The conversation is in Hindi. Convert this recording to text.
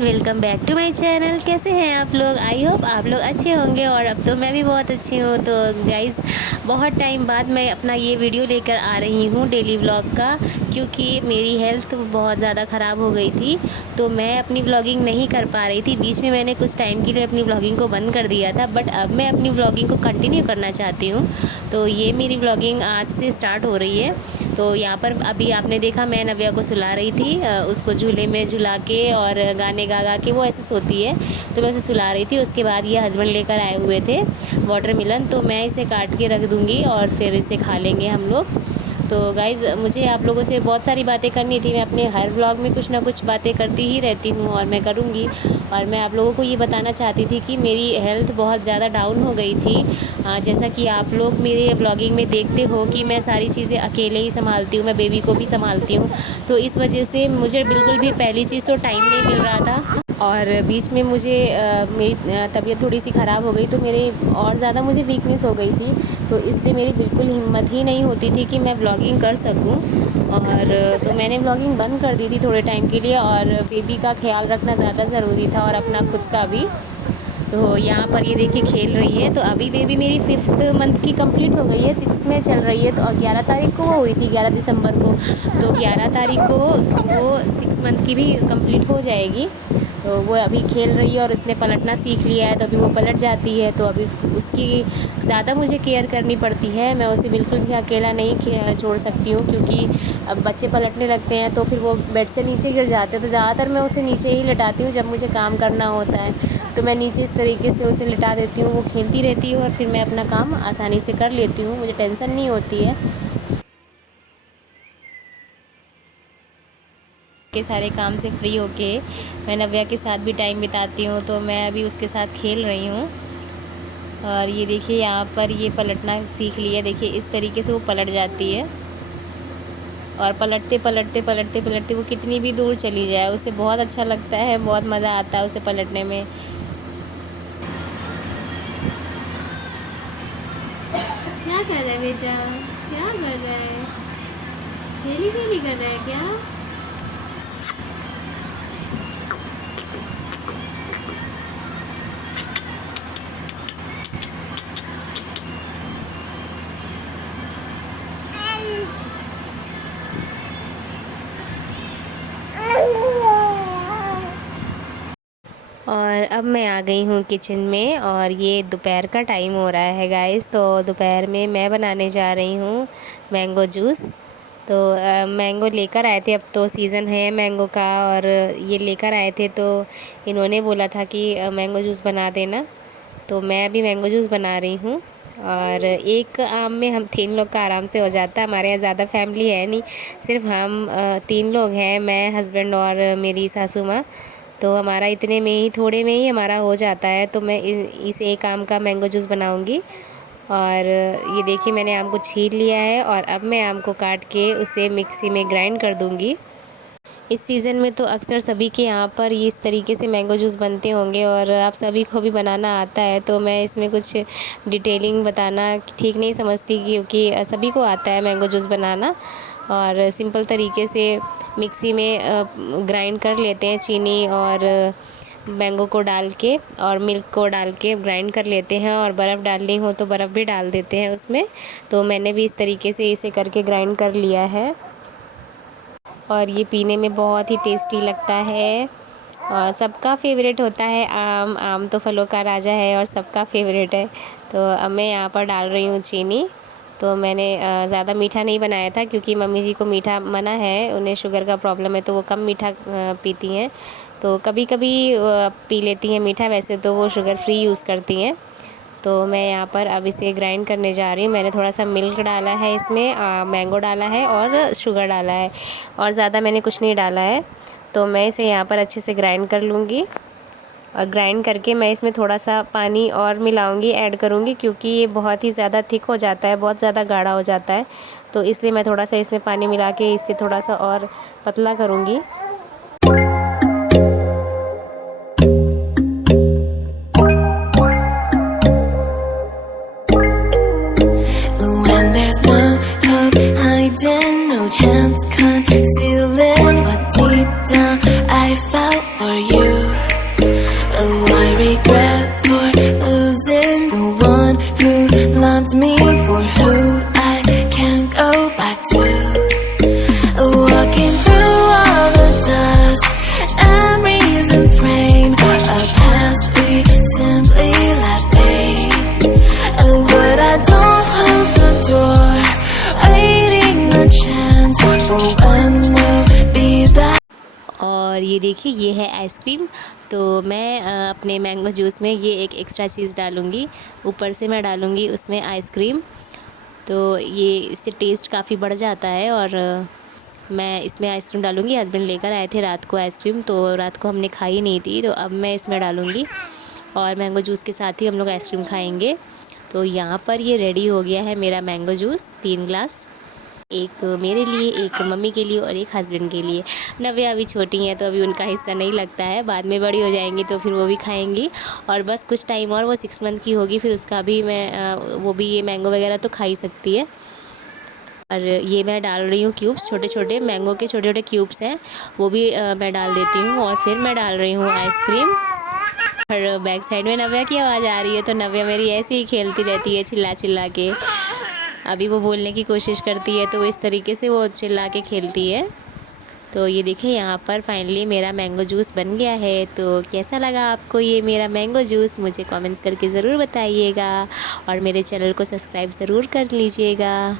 Everyone, welcome back to my channel. कैसे हैं आप लोग? आई होप आप लोग अच्छे होंगे और अब तो मैं भी बहुत अच्छी हूँ। तो गाइज़, बहुत टाइम बाद मैं अपना ये वीडियो लेकर आ रही हूँ डेली व्लॉग का, क्योंकि मेरी हेल्थ बहुत ज़्यादा ख़राब हो गई थी तो मैं अपनी व्लॉगिंग नहीं कर पा रही थी। बीच में मैंने कुछ टाइम के लिए अपनी व्लॉगिंग को बंद कर दिया था, बट अब मैं अपनी व्लॉगिंग को कंटिन्यू करना चाहती हूँ। तो ये मेरी व्लॉगिंग आज से स्टार्ट हो रही है। तो यहाँ पर अभी आपने देखा मैं नव्या को सुला रही थी, उसको झूले में झुला के और गाने गा के वो ऐसे सोती है, तो मैं उसे सुला रही थी। उसके बाद ये हस्बैंड लेकर आए हुए थे वाटरमेलन, तो मैं इसे काट के रख दूँगी और फिर इसे खा लेंगे हम लोग। तो गाइज़, मुझे आप लोगों से बहुत सारी बातें करनी थी। मैं अपने हर व्लॉग में कुछ ना कुछ बातें करती ही रहती हूँ और मैं करूँगी। और मैं आप लोगों को ये बताना चाहती थी कि मेरी हेल्थ बहुत ज़्यादा डाउन हो गई थी। जैसा कि आप लोग मेरे व्लॉगिंग में देखते हो कि मैं सारी चीज़ें अकेले ही संभालती हूँ, मैं बेबी को भी संभालती हूँ। तो इस वजह से मुझे बिल्कुल भी पहली चीज़ तो टाइम नहीं मिल रहा था, और बीच में मुझे मेरी तबीयत थोड़ी सी ख़राब हो गई, तो मेरे और ज़्यादा मुझे वीकनेस हो गई थी। तो इसलिए मेरी बिल्कुल हिम्मत ही नहीं होती थी कि मैं व्लॉगिंग कर सकूं, और तो मैंने व्लॉगिंग बंद कर दी थी थोड़े टाइम के लिए। और बेबी का ख्याल रखना ज़्यादा ज़रूरी था और अपना खुद का भी। तो यहाँ पर ये देखिए खेल रही है। तो अभी बेबी मेरी 5th मंथ की कंप्लीट हो गई है, 6 में चल रही है। तो 11 तारीख को वो हुई थी, 11 दिसंबर को। तो 11 तारीख को वो 6 मंथ की भी कंप्लीट हो जाएगी। तो वो अभी खेल रही है और उसने पलटना सीख लिया है, तो अभी वो पलट जाती है। तो अभी उसकी ज़्यादा मुझे केयर करनी पड़ती है। मैं उसे बिल्कुल भी अकेला नहीं छोड़ सकती हूँ, क्योंकि अब बच्चे पलटने लगते हैं तो फिर वो बेड से नीचे गिर जाते हैं। तो ज़्यादातर मैं उसे नीचे ही लिटाती हूँ जब मुझे काम करना होता है। तो मैं नीचे इस तरीके से उसे लिटा देती हूँ, वो खेलती रहती है और फिर मैं अपना काम आसानी से कर लेती हूँ, मुझे टेंशन नहीं होती है। के सारे काम से फ्री होके मैं नव्या के साथ भी टाइम बिताती हूँ। तो मैं अभी उसके साथ खेल रही हूँ। और ये देखिए यहाँ पर ये पलटना सीख लिया। देखिए इस तरीके से वो पलट जाती है, और पलटते पलटते पलटते पलटते वो कितनी भी दूर चली जाए उसे बहुत अच्छा लगता है, बहुत मज़ा आता है उसे पलटने में। क्या कर रहा है बेटा? क्या कर रहा है? खेली खेली कर रहा है क्या? और अब मैं आ गई हूँ किचन में, और ये दोपहर का टाइम हो रहा है गाइस। तो दोपहर में मैं बनाने जा रही हूँ मैंगो जूस। तो मैंगो लेकर आए थे, अब तो सीज़न है मैंगो का, और ये लेकर आए थे तो इन्होंने बोला था कि मैंगो जूस बना देना। तो मैं अभी मैंगो जूस बना रही हूँ। और एक आम में हम 3 लोग का आराम से हो जाता है। हमारे यहाँ ज़्यादा फैमिली है नहीं, सिर्फ हम 3 लोग हैं, मैं, हस्बैंड और मेरी सासू माँ। तो हमारा इतने में ही, थोड़े में ही हमारा हो जाता है। तो मैं इस एक आम का मैंगो जूस बनाऊंगी। और ये देखिए मैंने आम को छील लिया है, और अब मैं आम को काट के उसे मिक्सी में ग्राइंड कर दूंगी। इस सीज़न में तो अक्सर सभी के यहाँ पर ये इस तरीके से मैंगो जूस बनते होंगे, और आप सभी को भी बनाना आता है। तो मैं इसमें कुछ डिटेलिंग बताना ठीक नहीं समझती, क्योंकि सभी को आता है मैंगो जूस बनाना। और सिंपल तरीके से मिक्सी में ग्राइंड कर लेते हैं, चीनी और मैंगो को डाल के और मिल्क को डाल के ग्राइंड कर लेते हैं, और बर्फ़ डालनी हो तो बर्फ़ भी डाल देते हैं उसमें। तो मैंने भी इस तरीके से इसे करके ग्राइंड कर लिया है, और ये पीने में बहुत ही टेस्टी लगता है। और सबका फेवरेट होता है आम। आम तो फलों का राजा है और सबका फेवरेट है। तो अब मैं यहाँ पर डाल रही हूँ चीनी। तो मैंने ज़्यादा मीठा नहीं बनाया था, क्योंकि मम्मी जी को मीठा मना है, उन्हें शुगर का प्रॉब्लम है, तो वो कम मीठा पीती हैं। तो कभी कभी पी लेती हैं मीठा, वैसे तो वो शुगर फ्री यूज़ करती हैं। तो मैं यहाँ पर अब इसे ग्राइंड करने जा रही हूँ। मैंने थोड़ा सा मिल्क डाला है इसमें, मैंगो डाला है और शुगर डाला है, और ज़्यादा मैंने कुछ नहीं डाला है। तो मैं इसे यहाँ पर अच्छे से ग्राइंड कर लूँगी, और ग्राइंड करके मैं इसमें थोड़ा सा पानी और मिलाऊंगी, ऐड करूँगी, क्योंकि ये बहुत ही ज़्यादा थिक हो जाता है, बहुत ज़्यादा गाढ़ा हो जाता है। तो इसलिए मैं थोड़ा सा इसमें पानी मिला के इसे थोड़ा सा और पतला करूँगी। No chance concealing what deep down I felt for you. regret for losing the one who loved me, for who I can't go back to. Walking through all the dust, memories and frame, a past we simply let fade. But I don't close the door, waiting the chance for when we'll be back. और ये देखिए ये है आइसक्रीम। तो मैं अपने मैंगो जूस में ये एक एक्स्ट्रा चीज़ डालूँगी, ऊपर से मैं डालूँगी उसमें आइसक्रीम। तो ये इससे टेस्ट काफ़ी बढ़ जाता है। और मैं इसमें आइसक्रीम डालूँगी। हस्बैंड लेकर आए थे रात को आइसक्रीम, तो रात को हमने खाई नहीं थी, तो अब मैं इसमें डालूँगी और मैंगो जूस के साथ ही हम लोग आइसक्रीम खाएँगे। तो यहाँ पर ये रेडी हो गया है मेरा मैंगो जूस, 3 ग्लास, एक मेरे लिए, एक मम्मी के लिए और एक हस्बैंड के लिए। नव्या अभी छोटी हैं तो अभी उनका हिस्सा नहीं लगता है, बाद में बड़ी हो जाएंगी तो फिर वो भी खाएंगी। और बस कुछ टाइम और, वो 6 मंथ की होगी, फिर उसका भी वो भी ये मैंगो वगैरह तो खा ही सकती है। और ये मैं डाल रही हूँ क्यूब्स, छोटे छोटे मैंगो के छोटे छोटे क्यूब्स हैं, वो भी मैं डाल देती हूँ। और फिर मैं डाल रही हूँ आइसक्रीम। और बैक साइड में नव्या की आवाज़ आ रही है, तो नव्या मेरी ऐसे ही खेलती रहती है चिल्ला चिल्ला के। अभी वो बोलने की कोशिश करती है, तो वो इस तरीके से वो चिल्ला के खेलती है। तो ये देखिए यहाँ पर फाइनली मेरा मैंगो जूस बन गया है। तो कैसा लगा आपको ये मेरा मैंगो जूस, मुझे कमेंट्स करके ज़रूर बताइएगा और मेरे चैनल को सब्सक्राइब ज़रूर कर लीजिएगा।